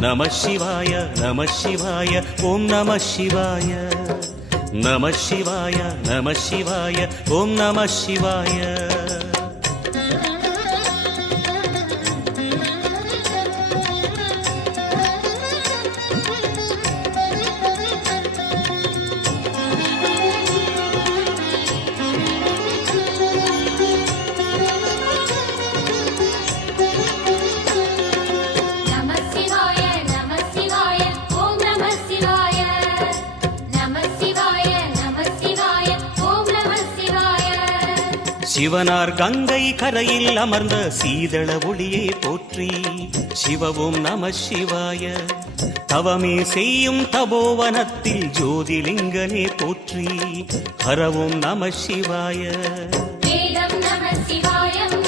நம சிவாய நம சிவாய ஓம் நம சிவாய நம சிவாய நம சிவாய ஓம் நம சிவாய. சிவனார் கங்கை கரையில் அமர்ந்த சீதள ஒளியே போற்றி. சிவவும் நம சிவாய. தவமே செய்யும் தபோவனத்தில் ஜோதிலிங்கனே போற்றி. ஹரவும் நம சிவாய. வேதம் நம சிவாயம்